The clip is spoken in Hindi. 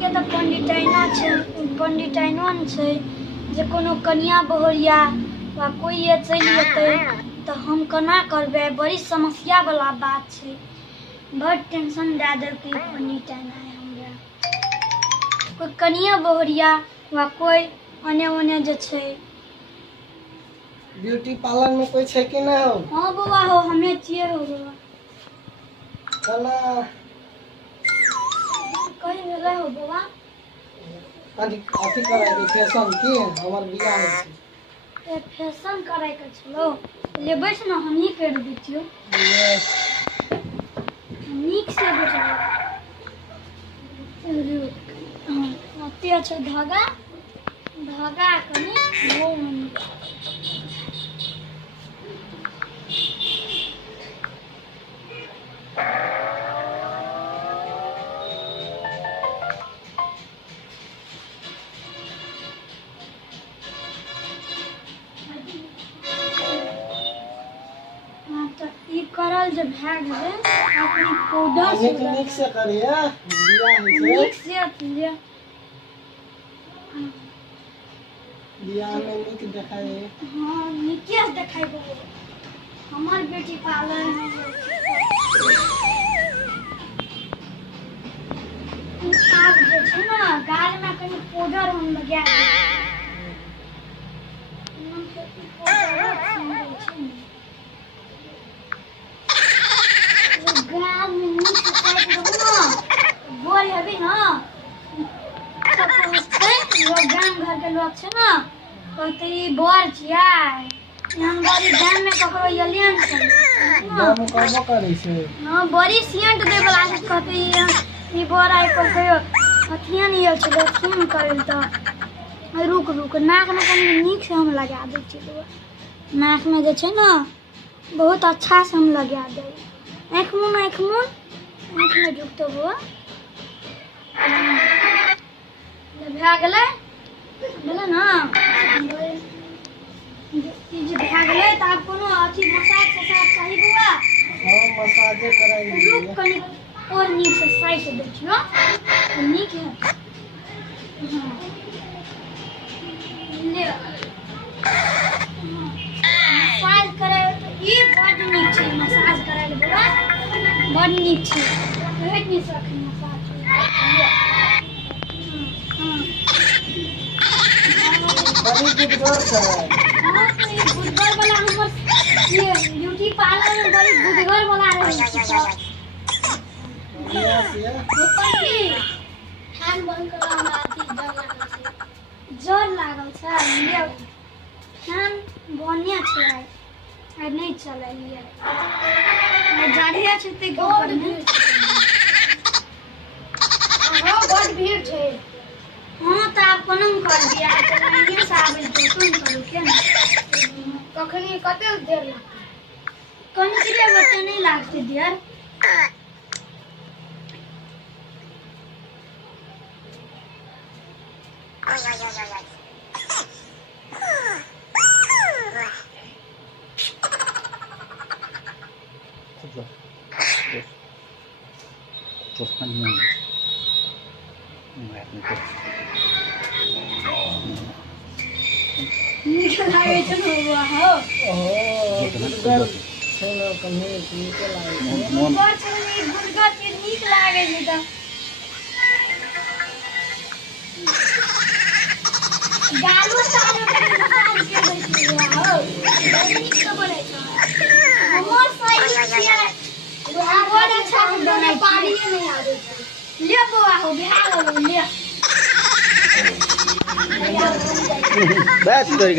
के तो पंडिताइनो छै जे कोनो कन्या बहुरिया वा कोई ये चलि जेतै तो हम केना करबै। बड़ी समस्या वाला बात छै। बड़ टेंशन दे देलकै पंडिताइन हमरा। कोई कन्या बहुरिया वा कोई ओने जे छै। ब्यूटी पार्लर में कोई छै कि नहीं हो? हाँ बउआ हो, हमे छिए हो बउआ। खाना कहीं भेलै हो बउआ? अथी कराए के फैशन की हमर बियाह में छै। ए फैशन कराए के छलो। लेबै से ना हमही कर दितियो। नीक से बुझलो। हाँ, अते अच्छा धागा कनी वो करल जे भए गेलै अपनी पाउडर से नीक से करिए बियाह है से। नीक से ले बियाह में नीक देखाए। हाँ नीके से देखाइबो। हमर बेटी पार्लर में आब जे छै ना गाल में कनी पाउडर हम लगा गाल में नीक से साइड दो ना। गोर हेबी ना लोग गाँव घर के लोग छै ना कहते ई बर छियै। हम बड़ी गाँव में ककरो एलियन छै दाम करबो करे छै। हां बड़ी सेंट दे वाला छै कहते ई बर आइ पर कहियो अथिया नहीं आयल छै फोन करल त रुक नाक में कनी नीक से हम लगा दै छियै। नाक में जे छै ना बहुत अच्छा से हम लगा दै। आँख में झुकतो हुआ भए गेलै ना। ई जे भए गेलै त आब कोनो अथी मसाज चाही बुआ? हां मसाजे कराई। रुक कनी और नीक से साइड से देखियो तो नीक है। हाँ ले मसाज करे तो ई बड़ नीक छै। मसाज करे ले बुआ बड़ नीक छै। बहुत नीक से रखनी मसाज बड़ी गुदगर छै। हां तो ई गुदगर वाला हमर ये ब्यूटी पार्लर में बड़ी गुदगर वाला रहै छै। बियाह से ऊपर की फैन बंद करा हमरा अथी जर लागल छै। ले फैन बढ़िया छै। आइ नहीं चलैलिए जाढ़िया छै ते ऊपर में। हां बड़ भीड़ छै। हां त आप कोनम कर दिया त नहीं से आबै छै कोन करू के ना। कखनी कते देर लागतै? कनी के लिए बते नहीं लागतै देर। नीक लागै छै ना बुआ हो? गुदगर छै ना कनी नीक लागे छै। गुदगर छै ई गुदगर के नीक लागै छै त गालो सालो के मसाज के दै छै बुआ हो। नीक से बोलै छै हमर सही छियै। बड़ अच्छा से देने पारिए नहीं आबै छै। ले बुआ हो भए गेलै ले। बैठ तोरी